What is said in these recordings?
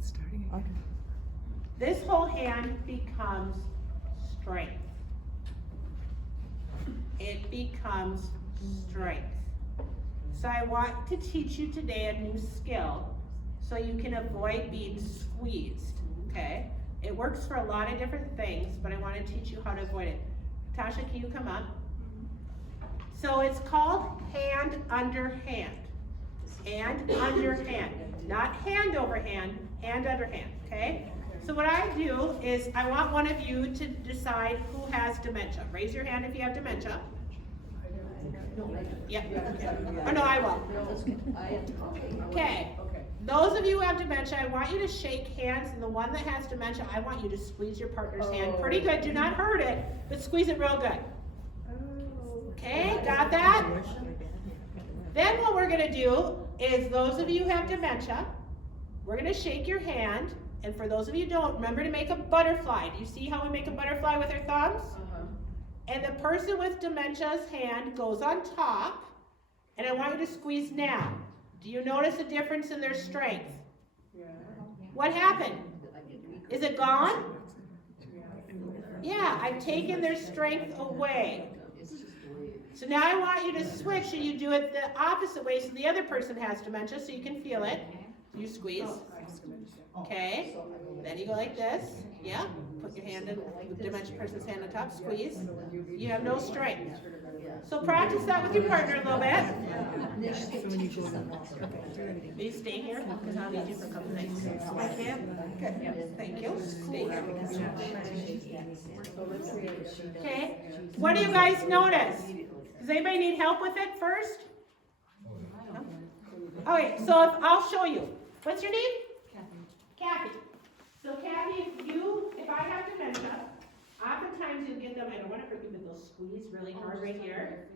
it's starting again. Okay. This whole hand becomes strength. It becomes strength. So I want to teach you today a new skill so you can avoid being squeezed, okay? It works for a lot of different things, but I want to teach you how to avoid it. Tasha, can you come up? So it's called hand under hand. Hand under hand. Not hand over hand, hand under hand, okay? So what I do is I want one of you to decide who has dementia. Raise your hand if you have dementia. Yep. Or no, I will. Okay. Those of you who have dementia, I want you to shake hands, and the one that has dementia, I want you to squeeze your partner's hand pretty good. Do not hurt it, but squeeze it real good. Okay, got that? Then what we're gonna do is those of you who have dementia, we're gonna shake your hand, and for those of you who don't, remember to make a butterfly. Do you see how we make a butterfly with our thumbs? And the person with dementia's hand goes on top, and I want you to squeeze now. Do you notice a difference in their strength? Yeah. What happened? Is it gone? Yeah, I've taken their strength away. So now I want you to switch and you do it the opposite way so the other person has dementia so you can feel it. You squeeze. Okay. Then you go like this. Yeah. Put your hand in the dementia person's hand on top. Squeeze. You have no strength. So practice that with your partner a little bit. So when you go to Will you stay here? Because I'll need you for a couple things. Thank you. Good. Thank you. Stay here. Okay. What do you guys notice? Does anybody need help with it first? No? Okay, so I'll show you. What's your name? Kathy. So Kathy, if I have dementia, oftentimes you'll get them, I don't want to hurt you, but they'll squeeze really hard right here.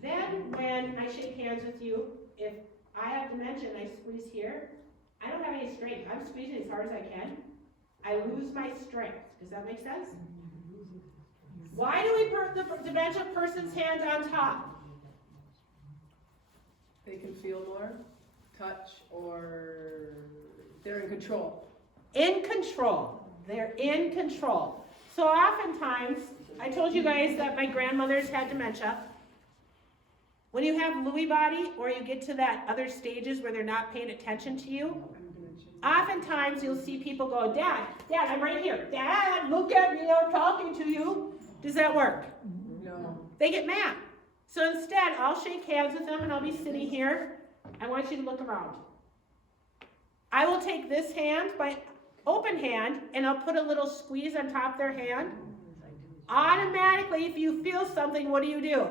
Then when I shake hands with you, if I have dementia and I squeeze here, I don't have any strength. I'm squeezing as hard as I can. I lose my strength. Does that make sense? Why do we put the dementia person's hand on top? They can feel more, touch, or they're in control. In control. They're in control. So oftentimes, I told you guys that my grandmother's had dementia. When you have Lewy body or you get to that other stages where they're not paying attention to you, oftentimes you'll see people go, Dad, I'm right here. Dad, look at me, I'm talking to you. Does that work? No. They get mad. So instead, I'll shake hands with them and I'll be sitting here. I want you to look around. I will take this hand, my open hand, and I'll put a little squeeze on top of their hand. Automatically, if you feel something, what do?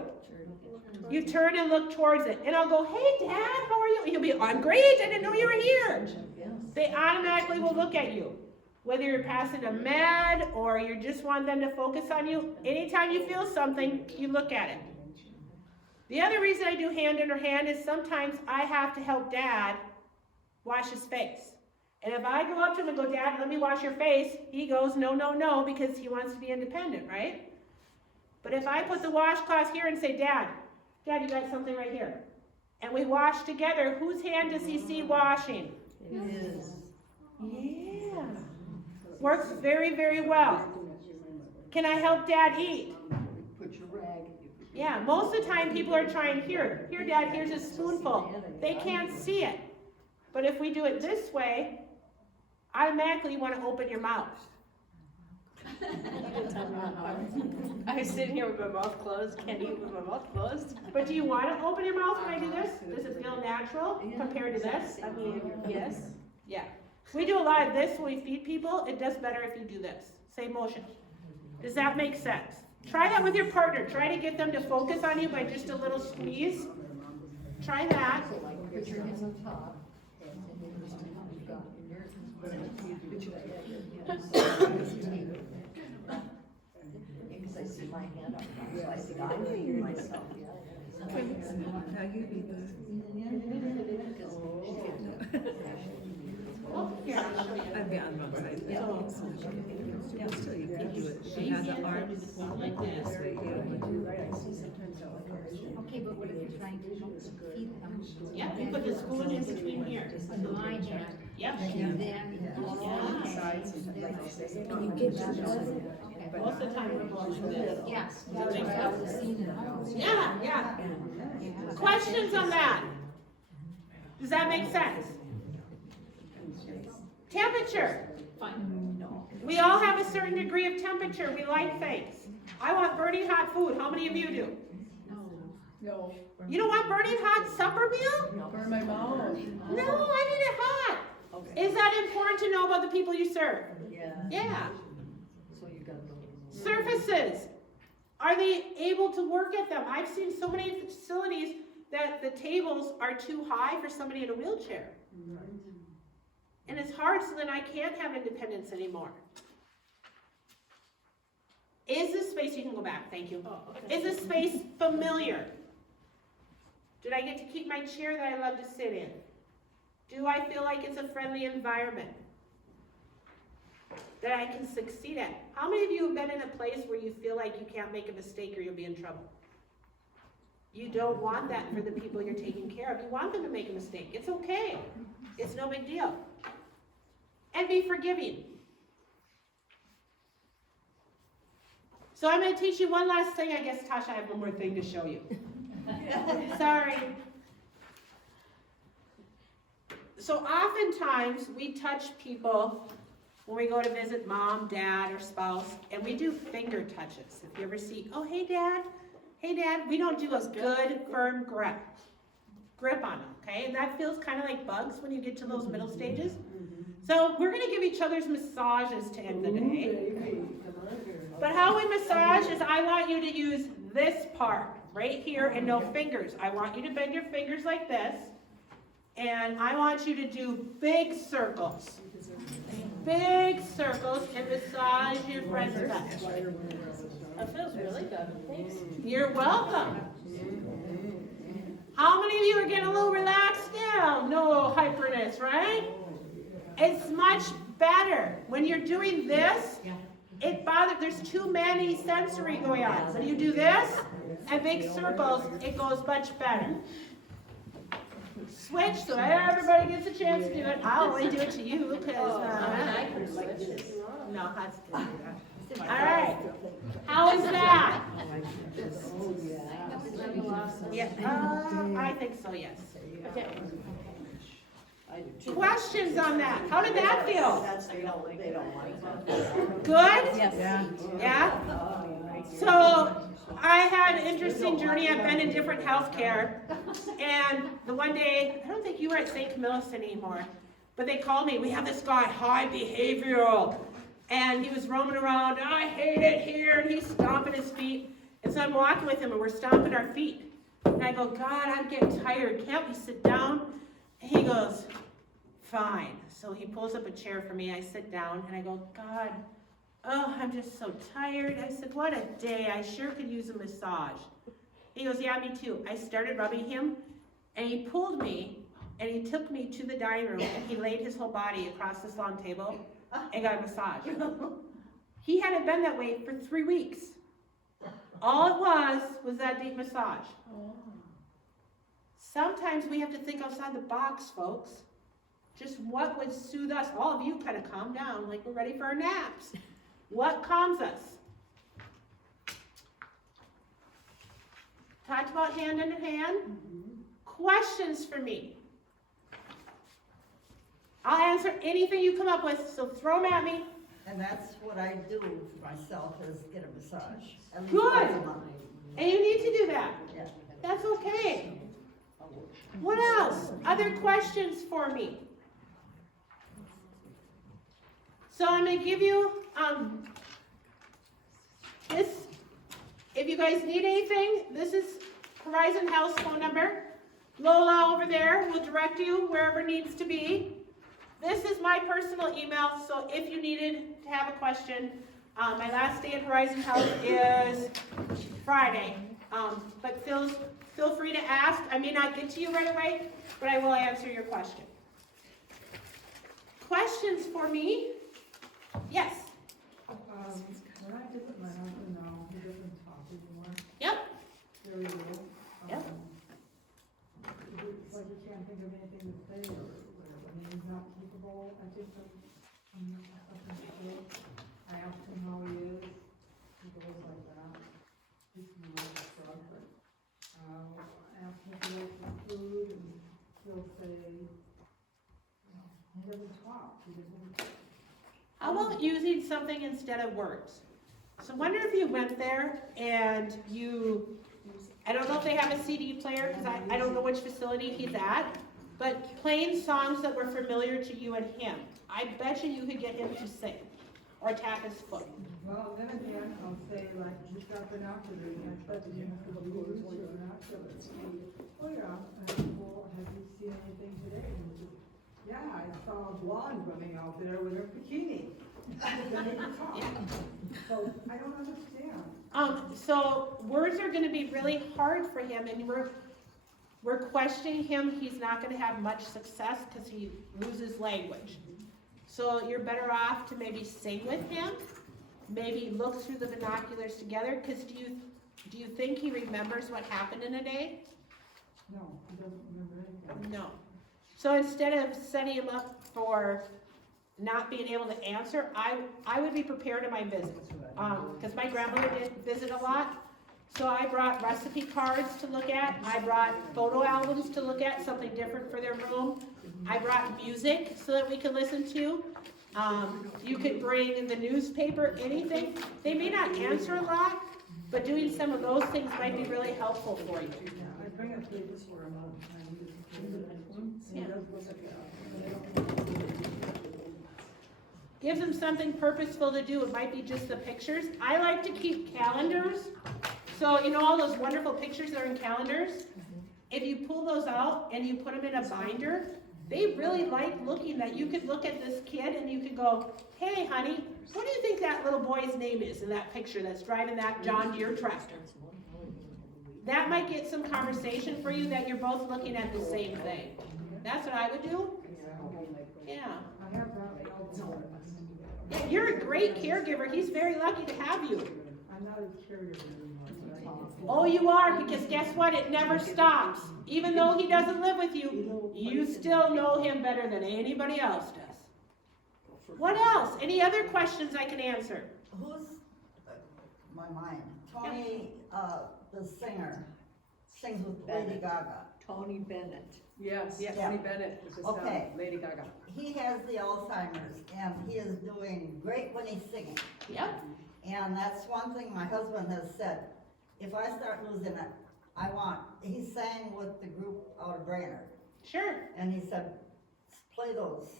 You turn and look towards it. And I'll go, hey, Dad, how are you? And you'll be, I'm great, I didn't know you were here. They automatically will look at you. Whether you're passing a med or you just want them to focus on you, anytime you feel something, you look at it. The other reason I do hand under hand is sometimes I have to help Dad wash his face. And if I go up to him and go, Dad, let me wash your face, he goes, no, no, no, because he wants to be independent, right? But if I put the washcloth here and say, Dad, you got something right here. And we wash together, whose hand does he see washing? His. Yeah. Works very, very well. Can I help Dad eat? Put your rag. Yeah, most of the time people are trying, here, Dad, here's a spoonful. They can't see it. But if we do it this way, automatically you want to open your mouth. I was sitting here with my mouth closed, can't eat with my mouth closed. But do you want to open your mouth when I do this? Does it feel natural compared to this? I mean, yes. Yeah. We do a lot of this when we feed people. It does better if you do this. Same motion. Does that make sense? Try that with your partner. Try to get them to focus on you by just a little squeeze. Try that. Put your hands on top. Because I see my hand up, so I think I'm thinking myself. Now you be the. Oh, here, I'll show you. I'd be on the wrong side. Yeah. Still, you can do it. She has the arms like this. Okay, but what if you're trying to feed them? Yep, you put the spoon in between here. On the line here. Yep. Yep. Sides, like this. Most of the time we're going through this. Yes. Yeah, yeah. Questions on that? Does that make sense? Temperature. We all have a certain degree of temperature. We like things. I want burning hot food. How many of you do? No, You don't want burning hot supper meal? burn my mouth. No, I need it hot. Is that important to know about the people you serve? Yeah. Surfaces. Are they able to work at them? I've seen so many facilities that the tables are too high for somebody in a wheelchair. And it's hard, so then I can't have independence anymore. Is this space, you can go back, thank you. Is this space familiar? Did I get to keep my chair that I love to sit in? Do I feel like it's a friendly environment that I can succeed at? How many of you have been in a place where you feel like you can't make a mistake or you'll be in trouble? You don't want that for the people you're taking care of. You want them to make a mistake. It's okay. It's no big deal. And be forgiving. So I'm going to teach you one last thing. I guess, Tasha, I have one more thing to show you. Sorry. So oftentimes we touch people when we go to visit mom, dad, or spouse, and we do finger touches. If you ever see, oh, hey, dad, we don't do a good, firm grip on them, okay? And that feels kind of like bugs when you get to those middle stages. So we're going to give each other's massages to end the day. But how we massage is I want you to use this part right here and no fingers. I want you to bend your fingers like this. And I want you to do big circles. Big circles and massage your friend's back. That feels really good. Thanks. You're welcome. How many of you are getting a little relaxed now? No hyperness, right? It's much better. When you're doing this, it bothers, there's too many sensory going on. When you do this and big circles, it goes much better. Switch so everybody gets a chance to do it. I'll only do it to you because no, that's good. All right. How is that? Yeah, I think so, yes. Okay. Questions on that? How did that feel? Good? Yes. Yeah? So, I had an interesting journey. I've been in different healthcare. And the one day, I don't think you were at St. Camillus anymore, but they called me. We have this guy, high behavioral. And he was roaming around, I hate it here, and he's stomping his feet. And so I'm walking with him, and we're stomping our feet. And I go, God, I'm getting tired. Can't we sit down? And he goes, fine. So he pulls up a chair for me. I sit down, and I go, God, oh, I'm just so tired. I said, what a day. I sure could use a massage. He goes, yeah, me too. I started rubbing him, and he pulled me, and he took me to the dining room, and he laid his whole body across this long table and got a massage. He hadn't been that way for 3 weeks. All it was that deep massage. Sometimes we have to think outside the box, folks. Just what would soothe us? All of you kind of calm down like we're ready for our naps. What calms us? Talked about hand in hand. Questions for me. I'll answer anything you come up with, so throw them at me. And that's what I do for myself, is get a massage. At least Good. once a month. And you need to do that. Yeah. That's okay. What else? Other questions for me? So I'm going to give you this. If you guys need anything, this is Horizon Health's phone number. Lola over there will direct you wherever needs to be. This is my personal email, so if you needed to have a question, my last day at Horizon Health is Friday. But feel free to ask. I may not get to you right away, but I will answer your question. Questions for me? Yes? When I visit my husband now, he doesn't talk anymore. Yep. Very little. Yep. It's like he can't think of anything to say or whatever. I mean, he's not capable I asked him how he is, he goes like that, he's not a drug, but, I asked him if he likes his food, and he'll say, he doesn't talk, he doesn't. How about using something instead of words? So wonder if you went there and I don't know if they have a CD player, because I don't know which facility he's at, but playing songs that were familiar to you and him. I bet you could get him to sing, or tap his foot. Well, then again, I'll say like, he's got binoculars, and I said to him, "Use your binoculars." Oh, yeah, and I said, well, have you seen anything today? And he said, yeah, I saw a blonde running out there with her bikini. Then he could talk. So, I don't understand. So words are gonna be really hard for him, and we're questioning him. He's not gonna have much success because he loses language. So you're better off to maybe sing with him, maybe look through the binoculars together, because do you think he remembers what happened in a day? No, he doesn't remember anything. No. So instead of setting him up for not being able to answer, I would be prepared in my visit. Because my grandmother did visit a lot. So I brought recipe cards to look at. I brought photo albums to look at, something different for their room. I brought music so that we could listen to. You could bring the newspaper, anything. They may not answer a lot, but doing some of those things might be really helpful for you. Yeah, I bring up papers for him all the time. He Yeah. does look at that. Gives them something purposeful to do. It might be just the pictures. I like to keep calendars. So you know all those wonderful pictures that are in calendars? If you pull those out and you put them in a binder, they really like looking that you could look at this kid and you could go, hey honey, what do you think that little boy's name is in that picture that's driving that John Deere tractor? That might get some conversation for you that you're both looking at the same thing. That's what I would do. Yeah. I have that also. Yeah, you're a great caregiver. He's very lucky to have you. I'm not his caregiver anymore. Oh, you are, because guess what? It never stops. Even though he doesn't live with you, you still know him better than anybody else does. What else? Any other questions I can answer? Who's, my mind, Tony, the singer, sings with Lady Gaga. Tony Bennett. Yes, Yeah. Tony Bennett, which is Okay. Lady Gaga. He has the Alzheimer's, and he is doing great when he's singing. Yep. And that's one thing my husband has said, if I start losing it, he sang with the group out of Brainerd, Sure. and he said, play those,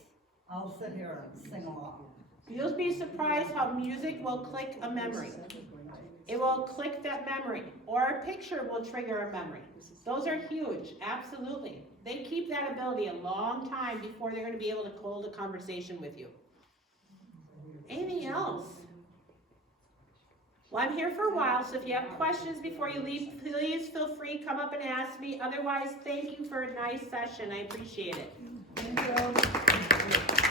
I'll sit here and sing along. You'll be surprised how music will click a memory. It will click that memory, or a picture will trigger a memory. Those are huge, absolutely. They keep that ability a long time before they're going to be able to hold a conversation with you. Anything else? Well, I'm here for a while, so if you have questions before you leave, please feel free, come up and ask me. Otherwise, thank you for a nice session. I appreciate it. Thank you.